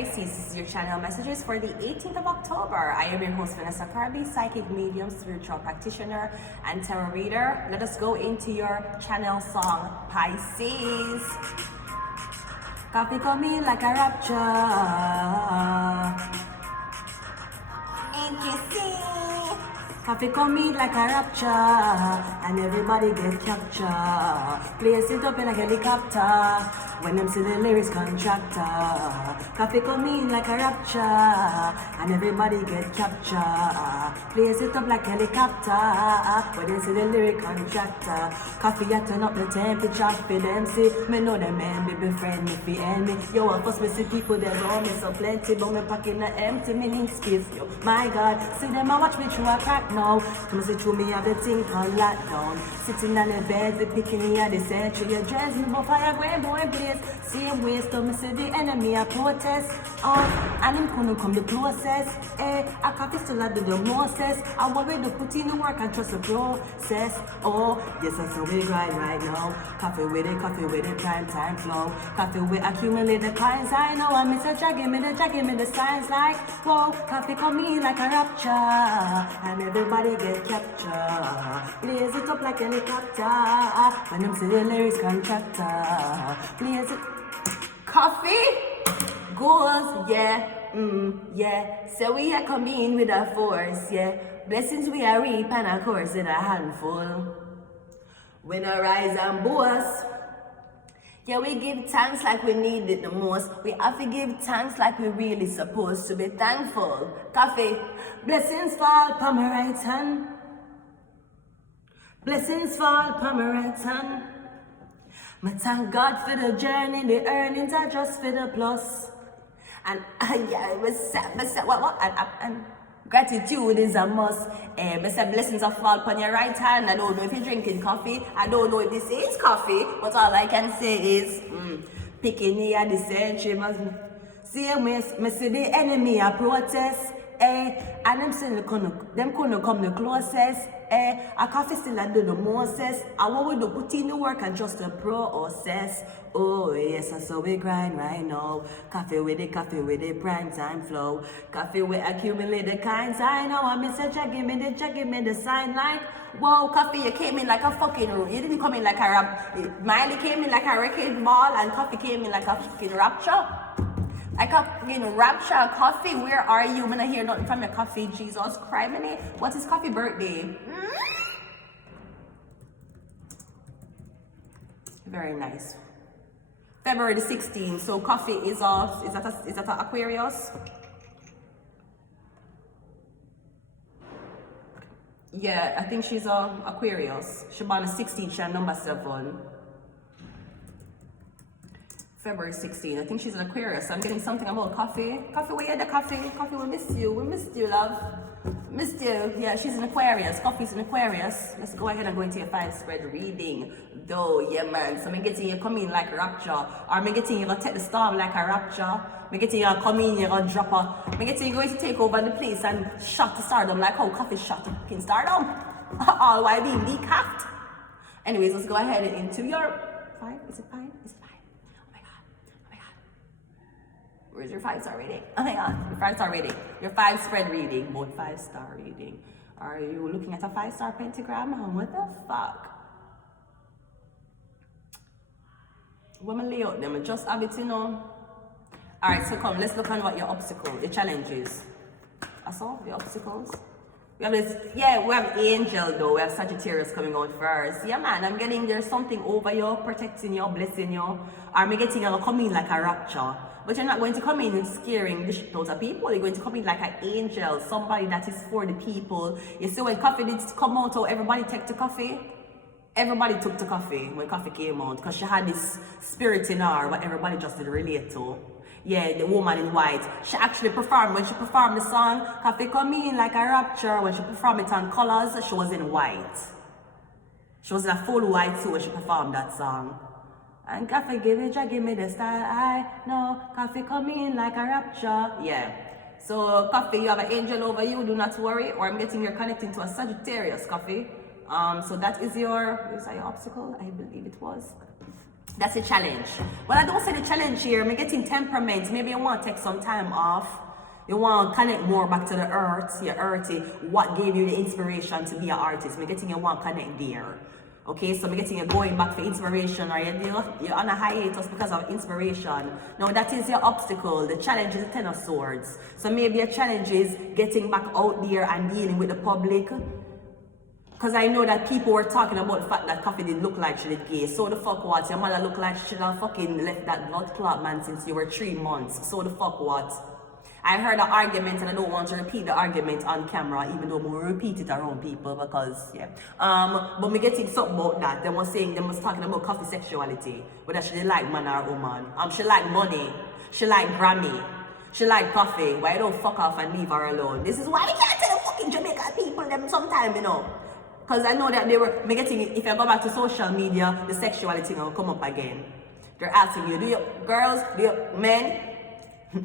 Pisces. This is your channel messages for the 18th of October. I am your host, Vanessa Carby, psychic medium, spiritual practitioner, and tarot reader. Let us go into your channel song, Pisces. Coffee coming like a rapture. Ain't you see? Coffee coming like a rapture, and everybody get captured. Place it up in a helicopter, when them see the lyrics contractor. Coffee coming like a rapture, and everybody get captured. Place it up like helicopter, when them see the lyric contractor. Coffee I turn up the temperature for them see. Me know them man, be befriend me, fi end me. Yo, I first me see people there's all me so plenty, but me pocket not empty, me need space. Yo, my God, see them I watch me through a crack. Now, come see through me have the thing called lockdown. Sitting on the bed, the picking me at the century. You dress me for fire, going boy place. Same ways to me see the enemy a protest. And him couldn't come the closest. I coffee still do the mostest. I worry to put in the work and trust the process. Oh, yes, that's how we grind right now. Coffee with it, prime time flow. Coffee with accumulate the clients. I know I miss a jagging me the signs like, whoa, coffee come in like a rapture. And everybody get captured. Blaze it up like helicopter. When them see the lyrics contractor. Blaze it. Coffee goes, yeah, yeah. So we are coming with a force, yeah. Blessings we are reap and of course in a handful. When I rise and boast, yeah, we give thanks like we need it the most. We have to give thanks like we really supposed to be thankful. Coffee, blessings fall upon my right hand. Blessings fall upon my right hand. I thank God for the journey, the earnings are just for the plus. And yeah, it was sad, and gratitude is a must. Blessings of fall upon your right hand. I don't know if you're drinking coffee. I don't know if this is coffee, but all I can say is picking here the century. See, me see the enemy a protest. And them still them couldn't come the closest. A coffee still do the mostest. I want we do put in the work and just the process. Oh yes, that's how we grind right now. Coffee with it, prime time flow. Coffee with accumulate the kinds. I know I miss a give me the sign like, whoa, coffee, you came in like a fucking room. You didn't come in like a rap. Miley came in like a wrecking ball, and coffee came in like a fucking rapture. Like a fucking rapture. Coffee, where are you? I'm not hear nothing from your coffee. Jesus Christ, man. What's his coffee birthday? Very nice. February the 16th. So coffee is off. Is that a Aquarius? Yeah, I think she's a Aquarius. She's born the 16th. She's number 7. February 16th. I think she's an Aquarius. I'm getting something about coffee. Coffee, where you the coffee? Coffee, we missed you. We missed you, love. Missed you. Yeah, she's an Aquarius. Coffee's an Aquarius. Let's go ahead and go into your 5 spread reading. Though, yeah, man. So I'm getting you come in like a rapture. Or I'm getting you to take the storm like a rapture. I'm getting you come in, you're going to drop her. I'm getting you going to take over the place and shot the stardom like how coffee shot in stardom. All while being decapped. Anyways, let's go ahead and into your 5. Is it 5? Is it 5? Where's your 5-star reading? Oh my God, your 5-star reading. Your 5 spread reading, both 5-star reading. Are you looking at a 5-star pentagram? What the fuck? When I lay out them, I just have it, you know. Alright, so come, let's look at what your obstacle, the challenge is. That's all, the obstacles. We have this, yeah, we have angel though. We have Sagittarius coming out first. Yeah, man, I'm getting there's something over you, protecting you, blessing you. Or I'm getting you to come in like a rapture. But you're not going to come in and scaring the shit out of people. You're going to come in like an angel, somebody that is for the people. You see when coffee did come out, how everybody took the coffee? Everybody took the coffee when coffee came out because she had this spirit in her, what everybody just did relate to. Yeah, the woman in white. She actually performed, when she performed the song, Coffee Come In Like a Rapture, when she performed it on colors, she was in white. She was in a full white too when she performed that song. And coffee give me the style, I know, coffee come in like a rapture. Yeah. So coffee, you have an angel over you, do not worry, or I'm getting you're connecting to a Sagittarius, coffee. So that is your obstacle, I believe it was. That's a challenge. Well, I don't say the challenge here. I'm getting temperament. Maybe you want to take some time off. You want to connect more back to the earth, your earthy. What gave you the inspiration to be an artist? I'm getting you want to connect there. Okay, so I'm getting you going back for inspiration, or you're on a hiatus because of inspiration. Now that is your obstacle. The challenge is the Ten of Swords. So maybe your challenge is getting back out there and dealing with the public. Because I know that people were talking about the fact that Coffee didn't look like she did gay. So the fuck what? Your mother looked like she should have fucking left that blood clot man since you were 3 months. So the fuck what? I heard an argument and I don't want to repeat the argument on camera, even though we repeat it around people because, yeah. But me getting something about that. They was talking about Coffee sexuality. Whether she didn't like man or woman. She like money. She like Grammy. She like Coffee. Why don't fuck off and leave her alone? This is why we can't tell the fucking Jamaican people them sometime, you know. Because I know that they were getting it. If I go back to social media, the sexuality will come up again. They're asking you, do you girls, do you men,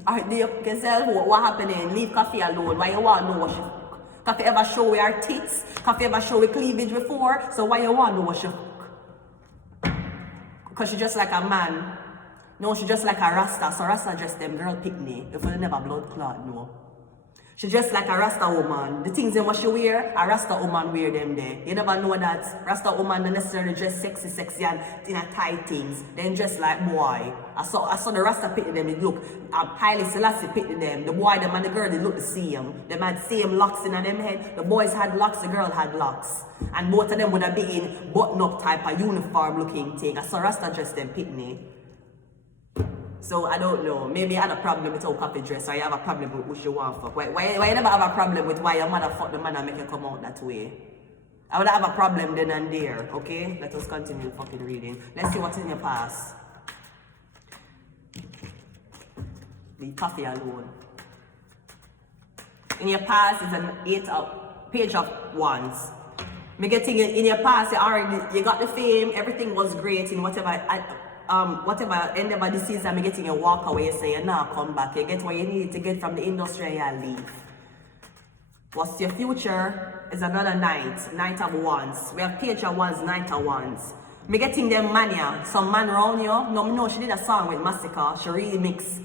or do you yourself what happening? Leave Coffee alone. Why you want to know what she fuck? Coffee ever show her tits? Coffee ever show her cleavage before? So why you want to know what she fuck? Because she just like a man. No, she just like a Rasta. So Rasta just them girl picnic. If you never blood clot, no. She just like a Rasta woman. The things in what she wear, a Rasta woman wear them there. You never know that Rasta woman don't necessarily dress sexy and in a tight things. Then dress like boy. I saw the Rasta picking them, they look highly Selassie picking them. The boy them and the girl they look the same. Them had same locks in them head. The boys had locks, the girl had locks. And both of them would have been in button up type of uniform looking thing. I saw Rasta dress them picnic. So I don't know. Maybe you had a problem with how Coffee dress, or you have a problem with who she want fuck. Why you never have a problem with why your mother fuck the man and make you come out that way? I would have a problem then and there, okay? Let us continue fucking reading. Let's see what's in your past. Leave Coffee alone. In your past is an page of wands. Me getting it in your past, you got the fame, everything was great in whatever endeavor this is, I'm getting a walk away, you say you now come back, you get what you need to get from the industry and you leave. What's your future is another Knight of Wands. We have page of Wands, Knight of Wands. Me getting them mania, some man around you. No, she did a song with Massacre. She remixed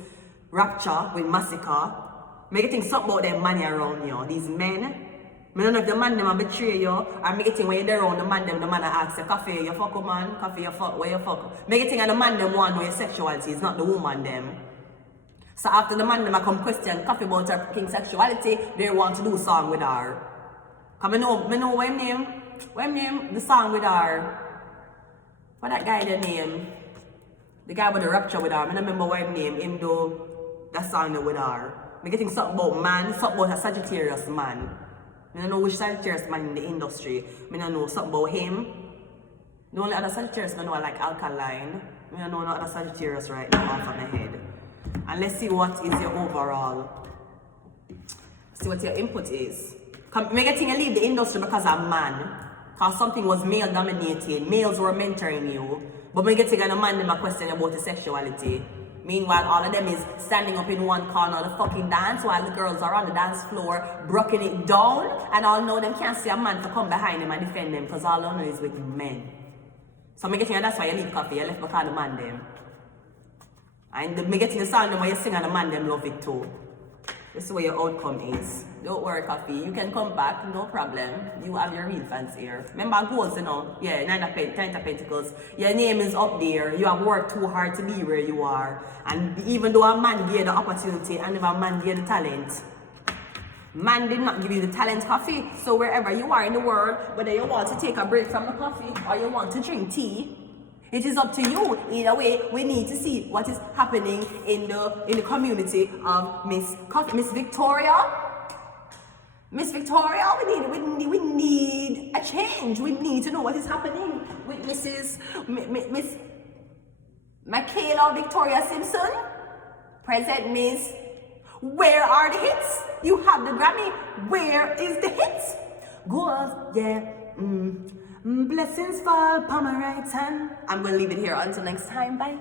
Rapture with Massacre. Me getting something about them mania around you. These men. I don't know if the man them a betray you, or me getting when you're there around the man asks you, Coffee, you fuck a man, Coffee, you fuck, where you fuck? Me getting and the man them want to know your sexuality, it's not the woman them. So after the man them a come question Coffee about her king sexuality, they want to do a song with her. Cause me know what name, the song with her. What that guy the name? The guy with the Rapture with her, I don't remember what name, him do that song with her. Me getting something about man, something about a Sagittarius man. I don't know which Sagittarius man in the industry. I don't know something about him. The only other Sagittarius I know are like Alkaline. I don't know no other Sagittarius right now off of my head. And let's see what is your overall. See what your input is. I'm getting you leave the industry because I'm man. Because something was male dominated. Males were mentoring you. But I'm getting a man them a question about the sexuality. Meanwhile, all of them is standing up in one corner of the fucking dance while the girls are on the dance floor, broken it down, and all know them can't see a man to come behind them and defend them because all I know is with men. So I'm getting that's why you leave Coffee, you left because the man them. And I'm getting the sound them where you sing and the man them love it too. This is where your outcome is. Don't worry, Coffee. You can come back, no problem. You have your real fans here. Remember goals, you know? Yeah, Nine of Pentacles. Your name is up there. You have worked too hard to be where you are. And even though a man gave the opportunity and if a man gave the talent, man did not give you the talent, Coffee. So wherever you are in the world, whether you want to take a break from the coffee or you want to drink tea, it is up to you. Either way, we need to see what is happening in the community of Miss Victoria. Miss Victoria, we need a change. We need to know what is happening with Miss Michaela Victoria Simpson. Present Miss. Where are the hits? You have the Grammy. Where is the hits? Go, yeah. Blessings fall upon my right hand. I'm going to leave it here until next time. Bye.